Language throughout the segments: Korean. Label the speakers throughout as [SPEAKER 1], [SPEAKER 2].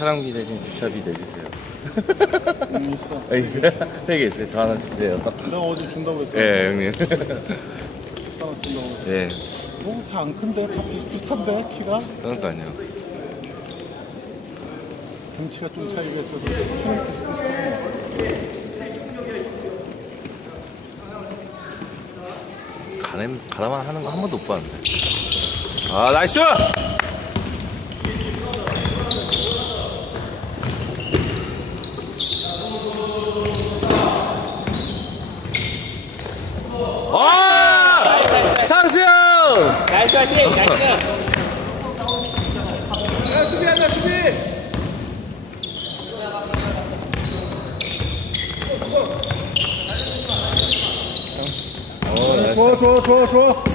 [SPEAKER 1] 촬영비 대신 주차비 내주세요.
[SPEAKER 2] 음, 있어.
[SPEAKER 1] 아, 있어요? 세개 있어요. 저 하나 주세요.
[SPEAKER 2] 내가 어제 준다고 했잖아.
[SPEAKER 1] 예, 형님.
[SPEAKER 2] 하나 준다고.
[SPEAKER 1] 예,
[SPEAKER 2] 뭐 그렇게 안 큰데? 다 비슷비슷한데? 키가?
[SPEAKER 1] 그러니까요.
[SPEAKER 2] 등치가 좀 차이가 있어서 키는 비슷비슷하네.
[SPEAKER 1] 가람, 가라만 하는 거 한 번도 못 봤는데. 아, 나이스! 아! 창수 형!
[SPEAKER 3] 나이스 화이팅! 나이스!
[SPEAKER 1] 어, 나이스.
[SPEAKER 2] 좋아, 좋아, 좋아, 좋아.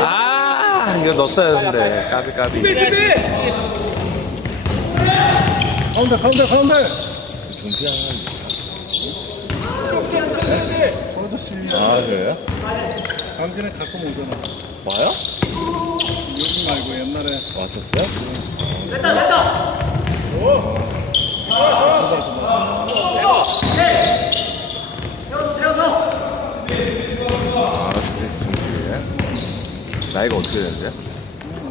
[SPEAKER 1] 아, 이거 넣었어야 했는데. 까비, 까비.
[SPEAKER 2] 가운데, 가운데, 가운데. 저 아저씨
[SPEAKER 1] 아, 그래요?
[SPEAKER 2] 강진에 가끔 오잖아.
[SPEAKER 1] 와요?
[SPEAKER 2] 요즘 말고 옛날에
[SPEAKER 1] 왔었어요? 아, 스페이스 중국이에요? 나이가 어떻게 되는데요?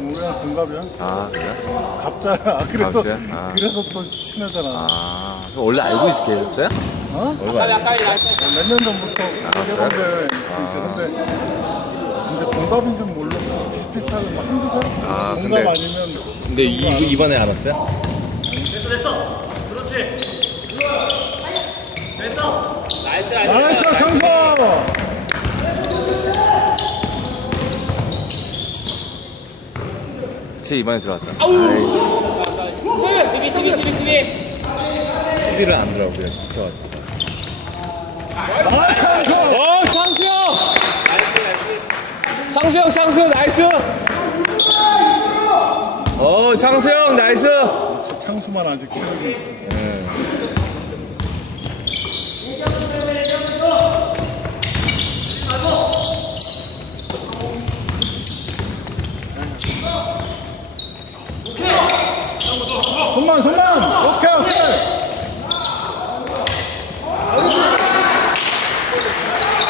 [SPEAKER 2] 우리랑 동갑이야.
[SPEAKER 1] 아, 그래요?
[SPEAKER 2] 갑자야. 그래서
[SPEAKER 1] 갑자야? 아.
[SPEAKER 2] 그래서 또 친하잖아.
[SPEAKER 1] 아, 그럼 원래 알고 있 계셨어요?
[SPEAKER 2] 어?
[SPEAKER 1] 얼마 안
[SPEAKER 3] 아까이 나이스!
[SPEAKER 2] 몇년 전부터 해본데 근데 근데 동갑인 줄 몰라. 비슷비슷하게 막 한두 살?
[SPEAKER 1] 아,
[SPEAKER 2] 동갑
[SPEAKER 1] 근데-
[SPEAKER 2] 아니면
[SPEAKER 1] 근데 이, 이번에 알았어요?
[SPEAKER 3] 나이스!
[SPEAKER 2] 나이스 장소.
[SPEAKER 1] 제 이번에 들어왔죠.
[SPEAKER 3] 수비 수비 수비 수비!
[SPEAKER 1] 수비를 안 들어가고요, 진짜.
[SPEAKER 2] 아 장소.
[SPEAKER 1] 어, 창수 형! 창수 형, 창수, 나이스! 어, 창수 형, 나이스!
[SPEAKER 2] 창수만 아직 체력이 있어. 손만 손만 오케이 오케이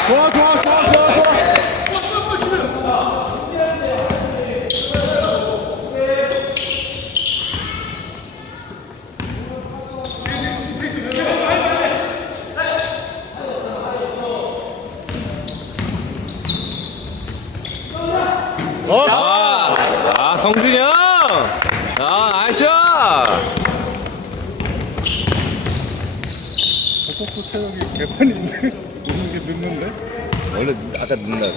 [SPEAKER 2] 좋아 좋아 좋아 좋아 좋아
[SPEAKER 1] 아, 아, 성준이 형! 아, 나이스!
[SPEAKER 2] 저쪽도 체력이 개판인데? 노는 게 늦는데?
[SPEAKER 1] 원래 아까 늦나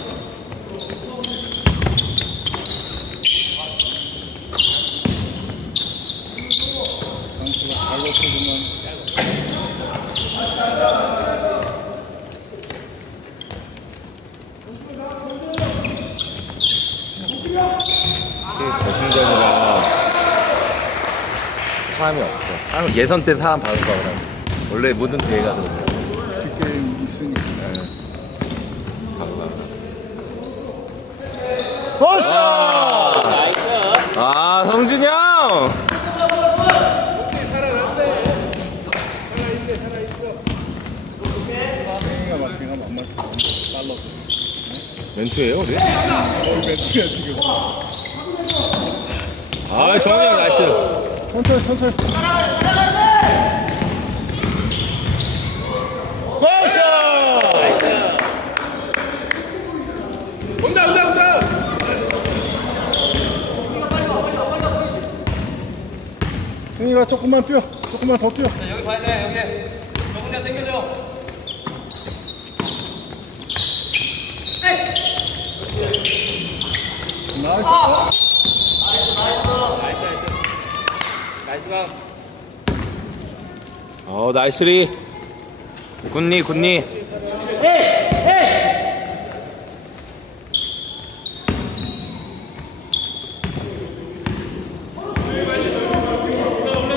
[SPEAKER 2] 장수가 잘 버텨주면
[SPEAKER 1] 사실 결승전이라 사람이 없어. 사람 예선 때 사람 받을 거라 원래 모든 대회가 그런데.
[SPEAKER 2] 뒷게임 있으니까 어샤
[SPEAKER 3] 나이스!
[SPEAKER 1] 아, 성준이 형!
[SPEAKER 2] 생이가 막히가 만만치 않아 달러
[SPEAKER 1] 멘트예요, 우리?
[SPEAKER 2] 거의 매치야 지금
[SPEAKER 1] 아, 정이 형 나이스.
[SPEAKER 2] 천천히 천천히 어샤
[SPEAKER 3] 온다 온다 온다!
[SPEAKER 2] 승희가 조금만 뛰어 조금만 더 뛰어
[SPEAKER 3] 여기 봐야 돼 여기! 저 혼자 당겨줘!
[SPEAKER 2] 나이스
[SPEAKER 3] 나이스 가!
[SPEAKER 1] 어, 나이스리. 굿니, 굿니.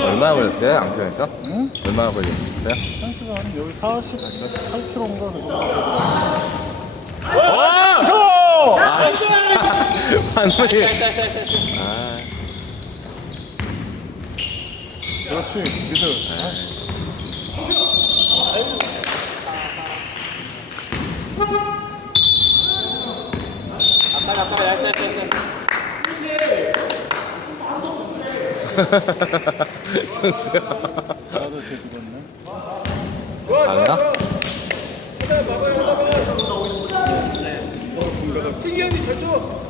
[SPEAKER 1] 얼마나 걸렸어요? 앙평에서?
[SPEAKER 2] 응?
[SPEAKER 1] 얼마나 걸렸어요?
[SPEAKER 2] 한 시간 여기 48km인가 그 정도
[SPEAKER 1] 와! 아, 진짜. 반응이. 아,
[SPEAKER 2] 그렇지 미드 아,
[SPEAKER 3] 아빠 아빠 얇다 얇다
[SPEAKER 2] 죽었네
[SPEAKER 1] 잘했나?
[SPEAKER 3] 신기 형님 저쪽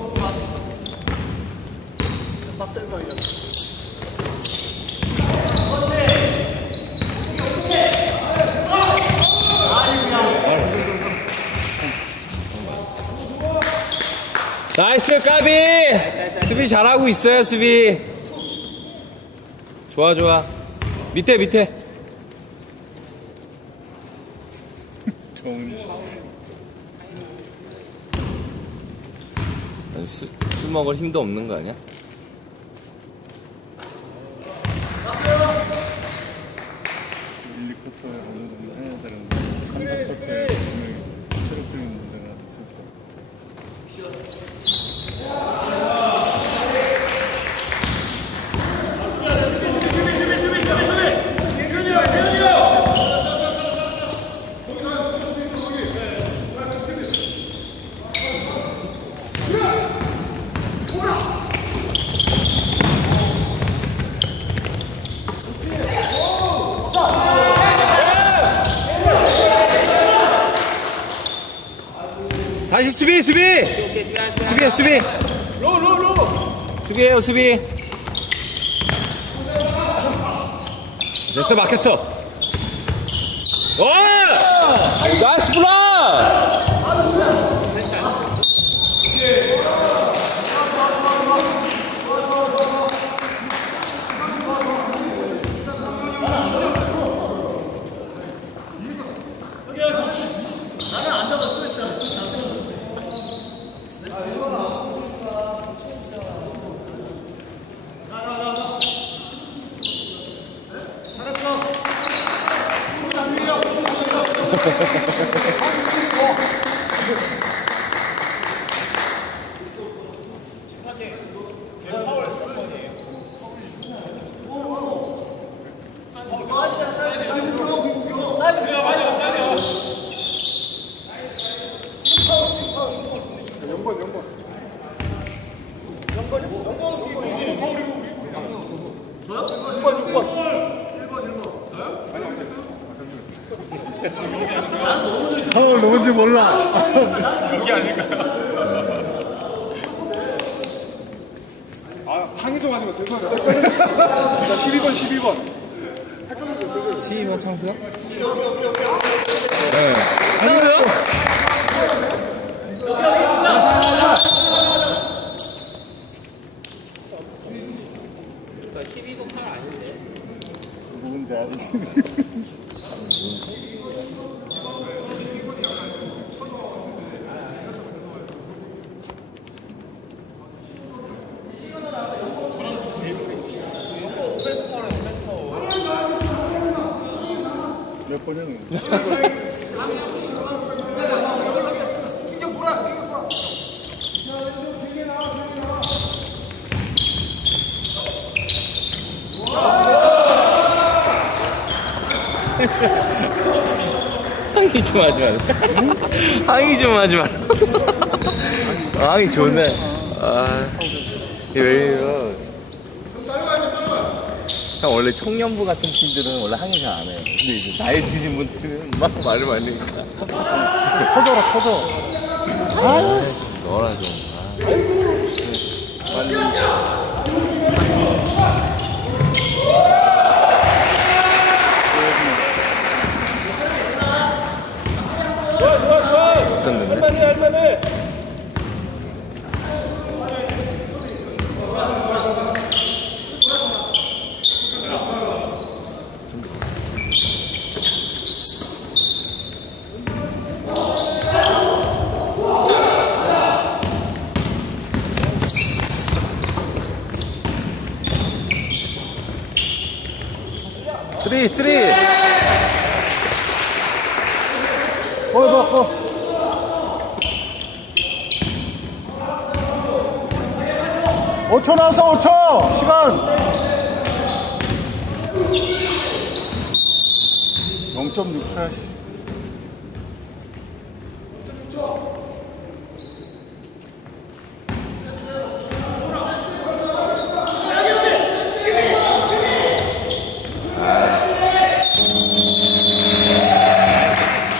[SPEAKER 4] 나이스 까비! 수비 잘하고 있어요 수비 좋아 좋아. 밑에 밑에.
[SPEAKER 2] 정훈이
[SPEAKER 1] 술, 술 먹을 힘도 없는 거 아니야?
[SPEAKER 2] 일 2쿼터에 어느 정도 해야 되는데 3, 4쿼터에 분명히 체력적인 문제가 있을 거
[SPEAKER 4] 다시 수비 수비! 수비해 수비! 수비해요 수비! 됐어 막혔어. 와 나이스 블락
[SPEAKER 5] Thank you. 12번, 12번.
[SPEAKER 1] 12번 창수야? 네. 창수요?
[SPEAKER 2] 누군지
[SPEAKER 1] 항의 좀 하지 마라. 항의 좀 하지 마라. 항의 좋네. 아, 이게 왜 이래요? 형 원래 청년부 같은 팀들은 원래 항의 잘 안 해. 근데 이제 나이 드신 분들은 막 말을 많이 하니까.
[SPEAKER 2] 터져라 터져 아이씨
[SPEAKER 1] 너라 좀.
[SPEAKER 3] 좋아 좋아 좋아
[SPEAKER 1] 못했는데
[SPEAKER 3] 할만해 할만해
[SPEAKER 1] 쓰리 쓰리
[SPEAKER 2] 어, 봐, 어. 오초 나왔어, 5초! 시간! 0.6초야, 씨.